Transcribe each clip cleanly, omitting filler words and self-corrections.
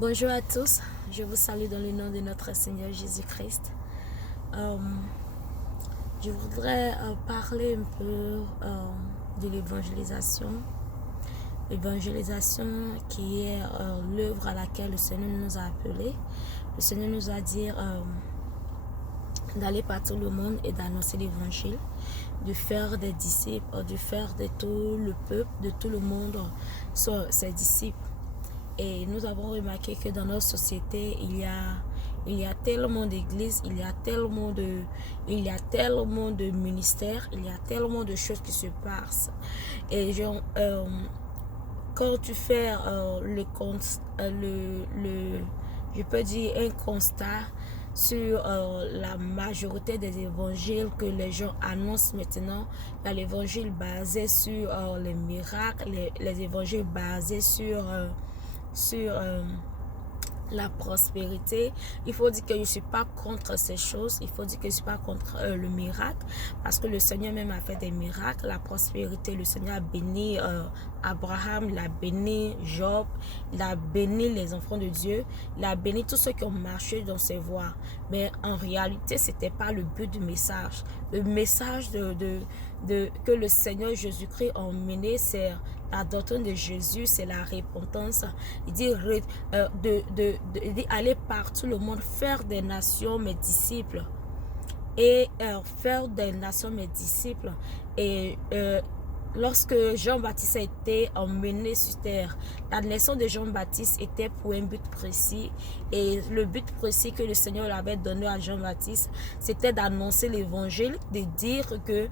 Bonjour à tous, je vous salue dans le nom de notre Seigneur Jésus-Christ. Euh, je voudrais parler un peu de l'évangélisation. L'évangélisation qui est l'œuvre à laquelle le Seigneur nous a appelés. Le Seigneur nous a dit d'aller par tout le monde et d'annoncer l'évangile, de faire des disciples, de faire de tout le peuple, de tout le monde, ses disciples. Et nous avons remarqué que dans notre société, il y a tellement d'églises, il y a tellement de ministères, il y a tellement de choses qui se passent. Et quand tu fais je peux dire un constat sur la majorité des évangiles que les gens annoncent maintenant, il y a l'évangile basé sur les miracles, les évangiles basés sur la prospérité. Il faut dire que je ne suis pas contre ces choses. Il faut dire que je ne suis pas contre le miracle. Parce que le Seigneur même a fait des miracles. La prospérité, le Seigneur a béni Abraham, il a béni Job, il a béni les enfants de Dieu, il a béni tous ceux qui ont marché dans ses voies. Mais en réalité, ce n'était pas le but du message. Le message que le Seigneur Jésus-Christ a emmené, c'est la doctrine de Jésus, c'est la repentance. Il dit, il dit aller partout le monde, faire des nations mes disciples. Et faire des nations mes disciples. Et lorsque Jean-Baptiste a été emmené sur terre, la naissance de Jean-Baptiste était pour un but précis. Et le but précis que le Seigneur avait donné à Jean-Baptiste, c'était d'annoncer l'évangile, de dire que,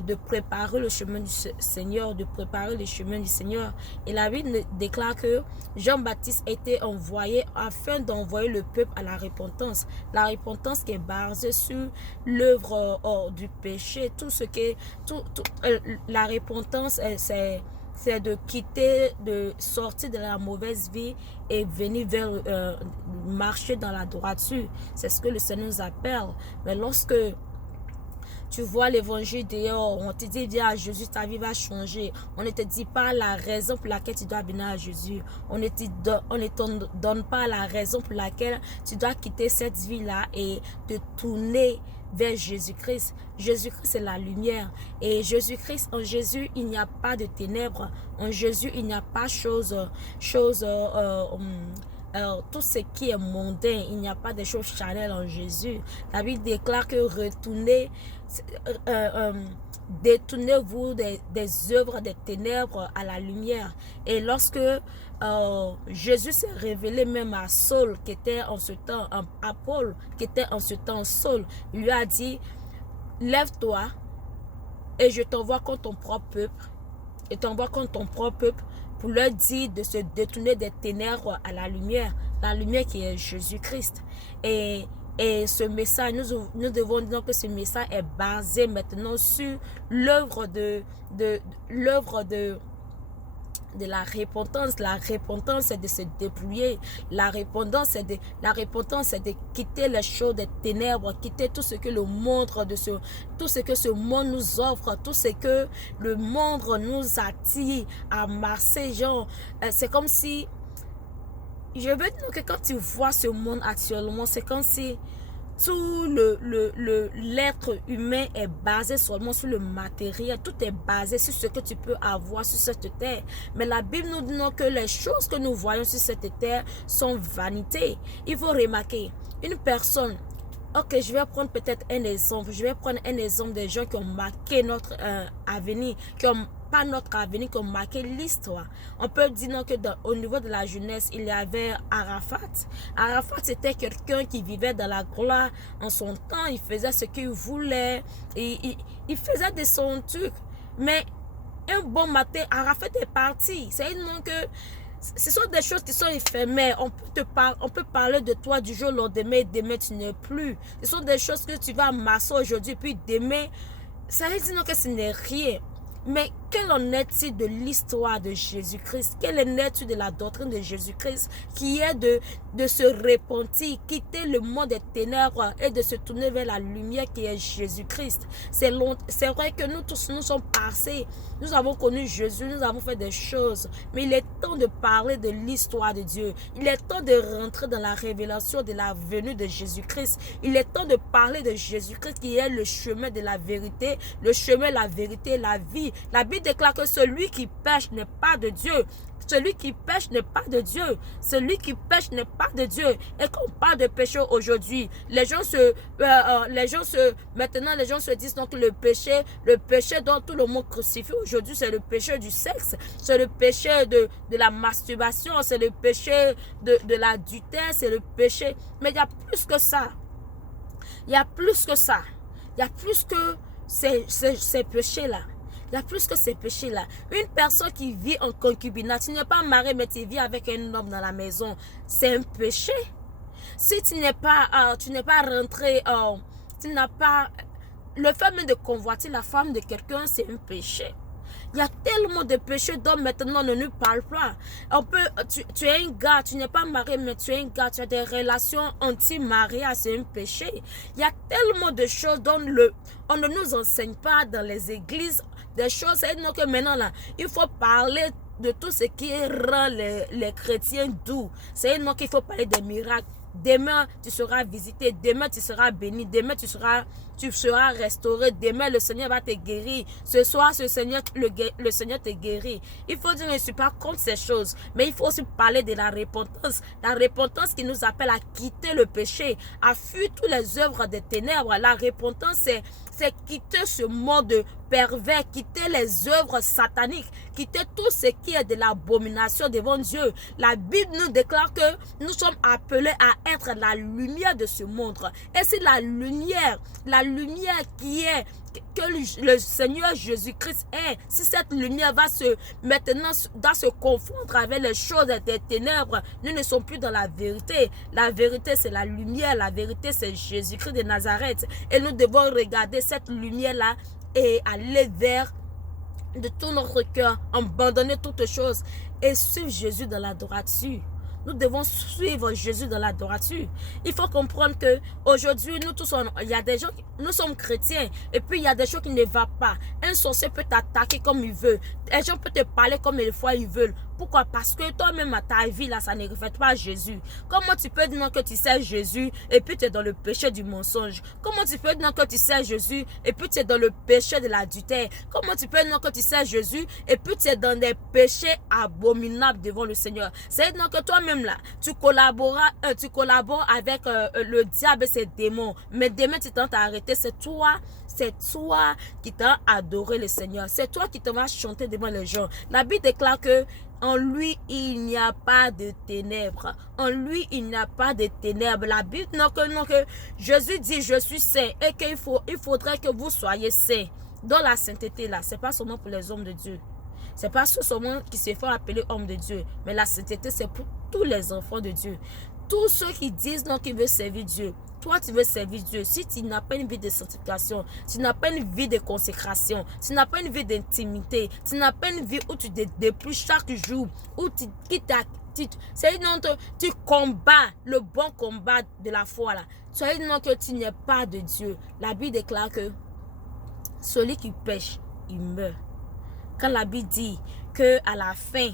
de préparer le chemin du Seigneur, de préparer le chemin du Seigneur. Et la Bible déclare que Jean-Baptiste a été envoyé afin d'envoyer le peuple à la repentance. La repentance qui est basée sur l'œuvre du péché, tout ce qui la repentance, c'est de quitter, de sortir de la mauvaise vie et venir vers marcher dans la droiture. C'est ce que le Seigneur nous appelle. Mais lorsque tu vois l'évangile dehors, on te dit viens à Jésus, ta vie va changer. On ne te dit pas la raison pour laquelle tu dois venir à Jésus. On ne te donne pas la raison pour laquelle tu dois quitter cette vie-là et te tourner vers Jésus-Christ. Jésus-Christ, c'est la lumière. Et Jésus-Christ, en Jésus, il n'y a pas de ténèbres. En Jésus, il n'y a pas tout ce qui est mondain, il n'y a pas de choses charnelles en Jésus. La Bible déclare que détournez-vous des œuvres des ténèbres à la lumière. Et lorsque Jésus s'est révélé même à Saul, qui était en ce temps, à Paul, qui était en ce temps Saul, il lui a dit, lève-toi et je t'envoie contre ton propre peuple. Et t'envoie contre ton propre peuple pour leur dire de se détourner des ténèbres à la lumière qui est Jésus-Christ. Et ce message, nous devons dire que ce message est basé maintenant sur l'œuvre de la repentance. La repentance, c'est de se dépouiller. La repentance, c'est de quitter les choses des ténèbres, quitter tout ce que le monde tout ce que ce monde nous offre, tout ce que le monde nous attire à marcher. Genre, c'est comme si, je veux dire que quand tu vois ce monde actuellement, c'est comme si tout l'être humain est basé seulement sur le matériel. Tout est basé sur ce que tu peux avoir sur cette terre. Mais la Bible nous dit que les choses que nous voyons sur cette terre sont vanité. Il faut remarquer, une personne, ok, je vais prendre peut-être un exemple. Je vais prendre un exemple des gens qui ont marqué notre avenir, qui ont pas notre avenir, qui ont marqué l'histoire. On peut dire non, que au niveau de la jeunesse, il y avait Arafat. Arafat, c'était quelqu'un qui vivait dans la gloire en son temps. Il faisait ce qu'il voulait. Il faisait de son truc. Mais un bon matin, Arafat est parti. C'est une que ce sont des choses qui sont éphémères. On peut parler de toi du jour au lendemain et demain tu n'es plus. Ce sont des choses que tu vas amasser aujourd'hui puis demain, ça veut dire que ce n'est rien. Mais Quel en est-il de l'histoire de Jésus-Christ? Quel en est-il de la doctrine de Jésus-Christ qui est de se repentir, quitter le monde des ténèbres et de se tourner vers la lumière qui est Jésus-Christ? C'est vrai que nous tous, nous sommes passés. Nous avons connu Jésus, nous avons fait des choses. Mais il est temps de parler de l'histoire de Dieu. Il est temps de rentrer dans la révélation de la venue de Jésus-Christ. Il est temps de parler de Jésus-Christ qui est le chemin de la vérité, le chemin, la vérité, la vie. La Bible déclare que celui qui pêche n'est pas de Dieu. Celui qui pêche n'est pas de Dieu. Celui qui pêche n'est pas de Dieu. Et quand on parle de péché aujourd'hui, maintenant les gens se disent donc le péché dont tout le monde crucifie aujourd'hui, c'est le péché du sexe, c'est le péché de la masturbation, c'est le péché de l'adultère, c'est le péché. Mais il y a plus que ça. Il y a plus que ça. Il y a plus que ces péchés-là. Il y a plus que ces péchés-là. Une personne qui vit en concubinat, tu n'es pas marié, mais tu vis avec un homme dans la maison, c'est un péché. Si tu n'es pas rentré, tu n'as pas... Le fait même de convoiter la femme de quelqu'un, c'est un péché. Il y a tellement de péchés dont maintenant on ne nous parle pas. Tu es un gars, tu n'es pas marié, mais tu es un gars, tu as des relations anti-mariage, c'est un péché. Il y a tellement de choses dont on ne nous enseigne pas dans les églises. Des choses, c'est que maintenant là, il faut parler de tout ce qui rend les chrétiens doux. C'est qu'il faut parler des miracles. Demain, tu seras visité. Demain, tu seras béni. Demain, tu seras restauré. Demain, le Seigneur va te guérir. Ce soir, le Seigneur te guérit. Il faut dire, je ne suis pas contre ces choses. Mais il faut aussi parler de la repentance. La repentance qui nous appelle à quitter le péché, à fuir toutes les œuvres des ténèbres. La repentance, c'est quitter ce monde pervers, quitter les œuvres sataniques, quitter tout ce qui est de l'abomination devant Dieu. La Bible nous déclare que nous sommes appelés à être la lumière de ce monde. Et c'est la lumière qui est que le Seigneur Jésus-Christ est, si cette lumière va se confondre avec les choses des ténèbres, nous ne sommes plus dans la vérité. La vérité, c'est la lumière. La vérité, c'est Jésus-Christ de Nazareth. Et nous devons regarder cette lumière-là et aller vers de tout notre cœur, abandonner toutes choses et suivre Jésus dans la droiture. Nous devons suivre Jésus dans la droiture. Il faut comprendre que aujourd'hui, il y a des gens, nous sommes chrétiens, et puis il y a des choses qui ne vont pas. Un sorcier peut t'attaquer comme il veut. Les gens peuvent te parler comme des fois ils veulent. Pourquoi? Parce que toi-même, à ta vie, là, ça ne reflète pas Jésus. Comment tu peux dire que tu sais Jésus et puis tu es dans le péché du mensonge? Comment tu peux dire que tu sais Jésus et puis tu es dans le péché de l'adultère? Comment tu peux dire que tu sais Jésus et puis tu es dans des péchés abominables devant le Seigneur? C'est-à-dire que toi-même, là, tu collabores avec le diable et ses démons. Mais demain, tu t'en arrêté. C'est toi qui t'as adoré le Seigneur. C'est toi qui te vas chanter devant les gens. La Bible déclare que en lui, il n'y a pas de ténèbres. En lui, il n'y a pas de ténèbres. La Bible, que Jésus dit, je suis saint et il faudrait que vous soyez saints. Dans la sainteté, là, c'est pas seulement pour les hommes de Dieu. C'est pas seulement qui se font appeler hommes de Dieu. Mais la sainteté, c'est pour tous les enfants de Dieu. Tous ceux qui disent qu'ils veulent servir Dieu. Toi, tu veux servir Dieu. Si tu n'as pas une vie de sanctification, tu n'as pas une vie de consécration, tu n'as pas une vie d'intimité, tu n'as pas une vie où tu te dépouilles chaque jour, où tu combats le bon combat de la foi. Là. Tu as dit non que tu n'es pas de Dieu. La Bible déclare que celui qui pêche, il meurt. Quand la Bible dit que à la fin,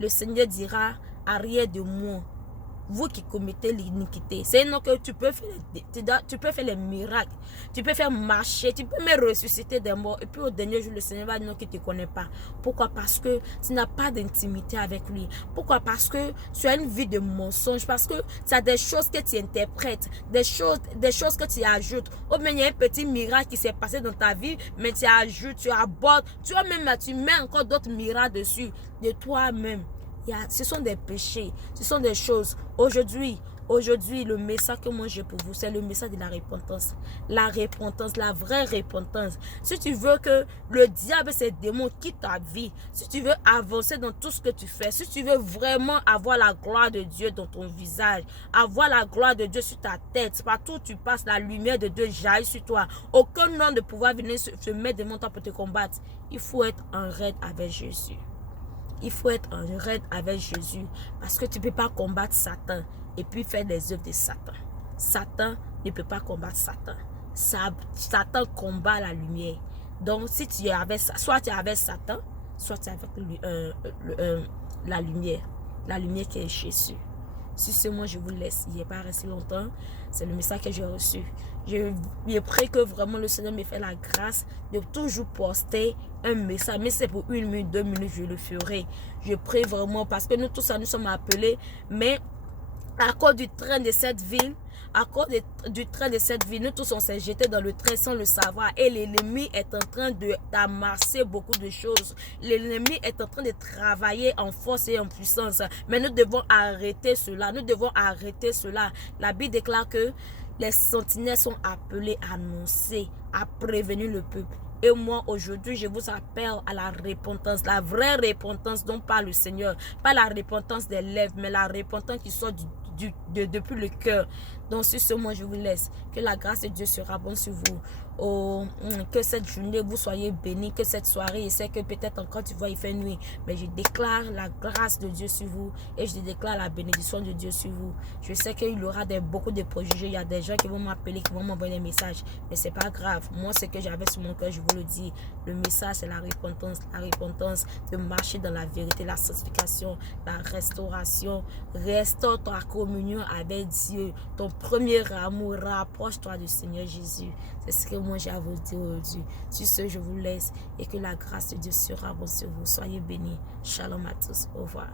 le Seigneur dira, arrière de moi, vous qui commettez l'iniquité. C'est non que tu peux faire les miracles, tu peux faire marcher, tu peux même ressusciter des morts. Et puis au dernier jour, le Seigneur va dire qu'il ne te connaît pas. Pourquoi? Parce que tu n'as pas d'intimité avec lui. Pourquoi? Parce que tu as une vie de mensonge. Parce que tu as des choses que tu interprètes, des choses que tu ajoutes. Ou bien il y a un petit miracle qui s'est passé dans ta vie, mais tu ajoutes, tu abordes, tu mets encore d'autres miracles dessus de toi-même. Ce sont des péchés, ce sont des choses. Aujourd'hui, Aujourd'hui, le message que moi j'ai pour vous, c'est le message de la repentance. La repentance, la vraie repentance. Si tu veux que le diable et ses démons quittent ta vie, si tu veux avancer dans tout ce que tu fais, si tu veux vraiment avoir la gloire de Dieu dans ton visage, avoir la gloire de Dieu sur ta tête, partout où tu passes, la lumière de Dieu jaillit sur toi. Aucun homme ne pourra venir se mettre devant toi pour te combattre. Il faut être en raid avec Jésus. Il faut être en raid avec Jésus parce que tu ne peux pas combattre Satan et puis faire des œuvres de Satan. Satan ne peut pas combattre Satan. Satan combat la lumière. Donc, si tu es avec, soit tu es avec Satan, soit tu es avec la lumière qui est Jésus. Sur ce, moi, je vous laisse. Il n'est pas resté longtemps. C'est le message que j'ai reçu. Je prie que vraiment le Seigneur me fait la grâce de toujours poster un message. Mais c'est pour 1 minute, 2 minutes, je le ferai. Je prie vraiment parce que nous tous, nous sommes appelés. Mais à cause du train de cette ville, nous tous on s'est jetés dans le train sans le savoir. Et l'ennemi est en train d'amasser beaucoup de choses. L'ennemi est en train de travailler en force et en puissance. Mais nous devons arrêter cela. Nous devons arrêter cela. La Bible déclare que les sentinelles sont appelées à annoncer, à prévenir le peuple. Et moi, aujourd'hui, je vous appelle à la repentance, la vraie repentance dont parle le Seigneur. Pas la repentance des lèvres, mais la repentance qui sort depuis le cœur. Donc, sur ce, moi, je vous laisse. Que la grâce de Dieu sera bonne sur vous. Que cette journée, vous soyez bénis. Que cette soirée, je sais que peut-être encore tu vois, il fait nuit. Mais je déclare la grâce de Dieu sur vous. Et je déclare la bénédiction de Dieu sur vous. Je sais qu'il y aura beaucoup de préjugés. Il y a des gens qui vont m'appeler, qui vont m'envoyer des messages. Mais c'est pas grave. Moi, ce que j'avais sur mon cœur, je vous le dis. Le message, c'est la repentance. La repentance de marcher dans la vérité, la sanctification, la restauration. Restaure ta communion avec Dieu. Ton premier amour, rapproche-toi du Seigneur Jésus. C'est ce que moi j'ai à vous dire aujourd'hui. Sur ce, je vous laisse et que la grâce de Dieu sera bonne sur vous. Soyez bénis. Shalom à tous. Au revoir.